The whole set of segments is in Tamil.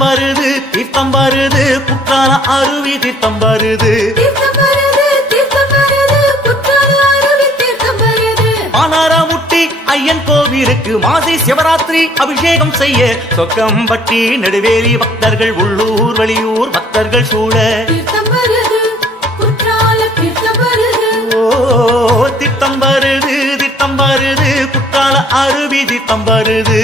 தீர்த்தம் வருது தீர்த்தம் வருது. குற்றால அருவி தீர்த்தம் வருது. பானாரமுட்டி ஐயன் கோவிலுக்கு மாசி சிவராத்திரி அபிஷேகம் செய்ய சொக்கம்பட்டி நெடுவேலி பக்தர்கள் உள்ளூர் வெளியூர் பக்தர்கள் சூழ. திட்டம் வருது திட்டம் வருது. குற்றால அருவி திட்டம் வருது.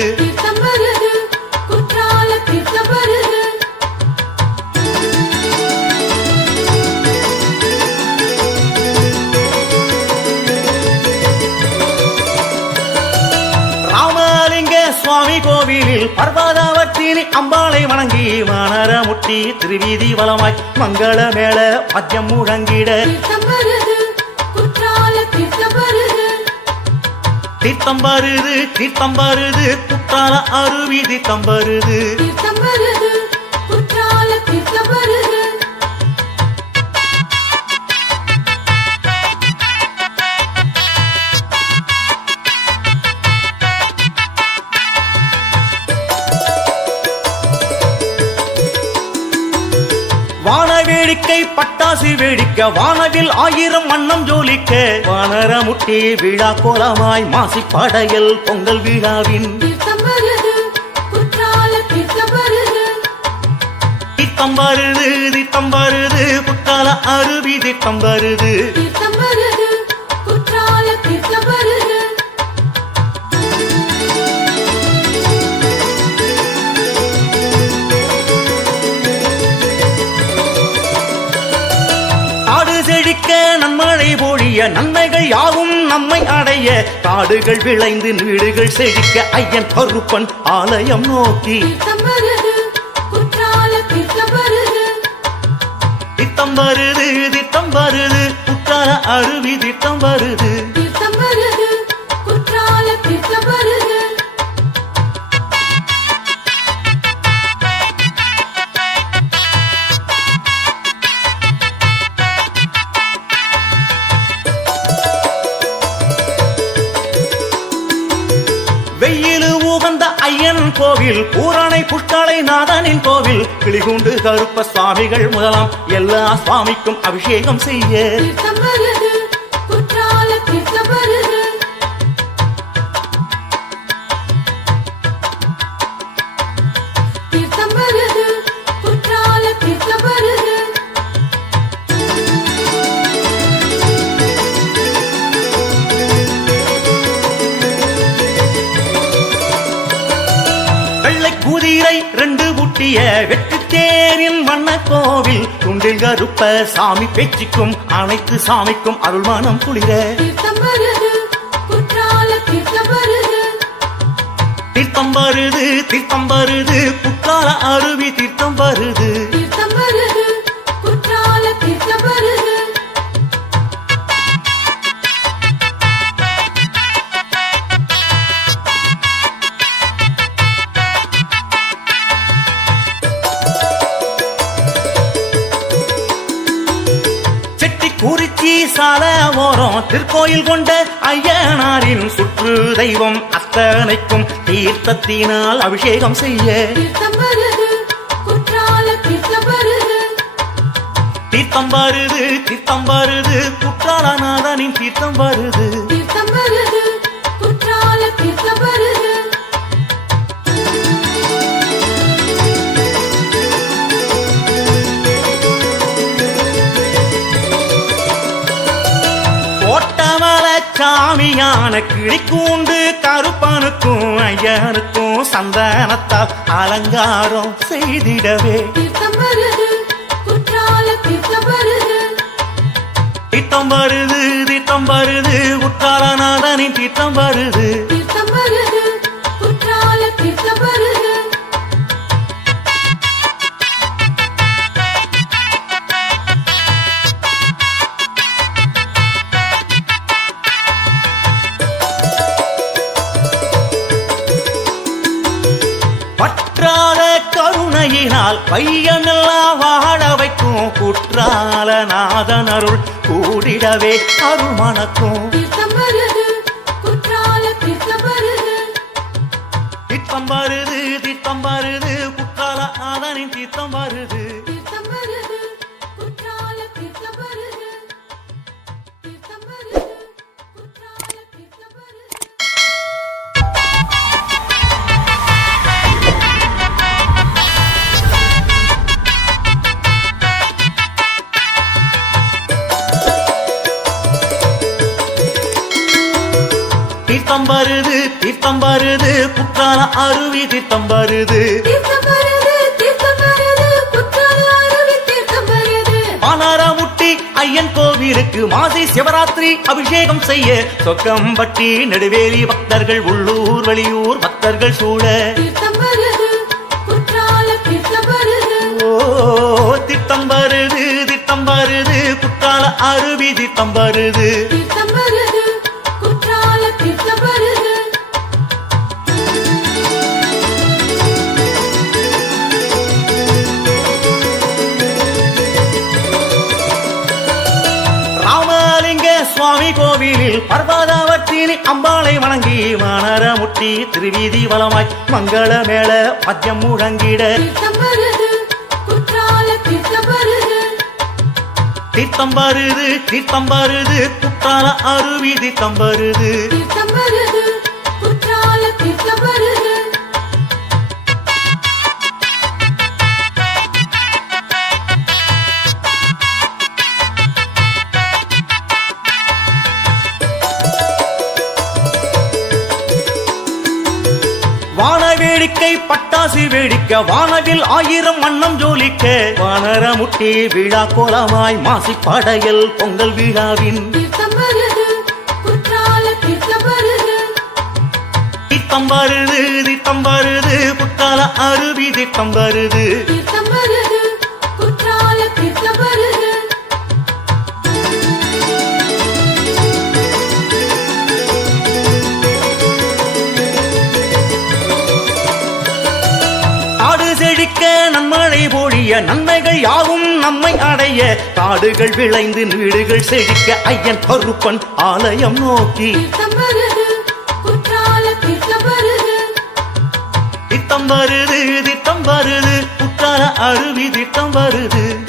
கோவிலில் பர்வதாவற்றினி அம்பாளை வணங்கி வானரமுட்டி திருவீதி வலமாய் மங்கள மேள மத்தியம் முழங்கிட. தீர்த்தம் வருது தீர்த்தம் வருது. குற்றால அருவி தீர்த்தம் வருது. வான வேடிக்கை பட்டாசு வேடிக்க வானவில் ஆயிரம் வண்ணம் ஜோலிக்க. வானரமுட்டி விழா கோலமாய் மாசி படையல் பொங்கல் விழாவின். தீர்த்தம் வருது, தீர்த்தம் வருது. குற்றால அருவி தீர்த்தம் வருது, பொழிய நன்மைகள் யாவும் நம்மை அடைய. காடுகள் விளைந்து வீடுகள் செழிக்க ஐயன் கருப்பன் ஆலயம் நோக்கி. திட்டம் வருது திட்டம் வருது. குற்றால அருவி திட்டம் வருது, கோவில் பூரணை புஷ்கலை நாதனின் கோவில். கிளிகூண்டு கருப்ப சுவாமிகள் முதலாம். எல்லா சுவாமிக்கும் அபிஷேகம் செய்ய. புட்டிய வெற்றி தேரின் வண்ண கோவில் துண்டில் கருப்ப சாமி பேச்சுக்கும் அனைத்து சாமிக்கும் அருள்மானம் குளிர தீர்த்தம் வருது, தீர்த்தம் வருது. குற்றால அருவி தீர்த்தம் வருது, குறிச்சி சால ஓரம் திருக்கோயில் கொண்ட ஐயனாரின் சுற்று தெய்வம் அத்தனைக்கும் தீர்த்தத்தினால் அபிஷேகம் செய்ய தீர்த்தம் வருது, தீர்த்தம் வருது. குற்றாலநாதனின் தீர்த்தம் வருது, சாமியான கிளிக்கூண்டு கருப்பனுக்கும் ஐயனுக்கும் சந்தனத்தால் அலங்காரம் செய்திடவே தீர்த்தம் வருது, தீர்த்தம் வருது. வருது தீர்த்தம் வருது கருணையினால் பையனெல்லாம் வாழ வைக்கும் குற்றால நாதன் அருள் கூடிடவே அருள் மணக்கும். திட்டம் வருது திட்டம் வருது குற்றால நாதனின் தீர்த்தம் வருது வருது தீர்த்தம் வருது குற்றால அருவி தீர்த்தம் வருது. பானாரமுட்டி ஐயன் கோவிலுக்கு மாசி சிவராத்திரி அபிஷேகம் செய்ய சொக்கம்பட்டி நெடுவேலி பக்தர்கள் உள்ளூர் வெளியூர் பக்தர்கள் சூழ. திட்டம் வருது திட்டம் வருது. குற்றால அருவி திட்டம் வருது. சுவாமி கோவிலில் பர்வதாவற்றினி அம்பாளை வணங்கி வானரமுட்டி திருவீதி வலமாய் மங்கள மேள பத்தியம் முழங்கிட. தீர்த்தம் வருது தீர்த்தம் வருது குற்றால அருவி தீர்த்தம் வருது வேடிக்கை பட்டாசு வேடிக்க வானவில் ஆயிரம் வண்ணம் ஜோலிக்க வானரமுட்டி விழா கோலமாய் மாசி படையல் பொங்கல் விழாவின். தீர்த்தம் வருது தீர்த்தம் வருது. குற்றால அருவி தீர்த்தம் வருது. பொழிய நன்மைகள் யாவும் நம்மை அடைய. காடுகள் விளைந்து வீடுகள் செழிக்க ஐயன் கருப்பன் ஆலயம் நோக்கி. திட்டம் வருது திட்டம் வருது. குற்றால அருவி திட்டம் வருது.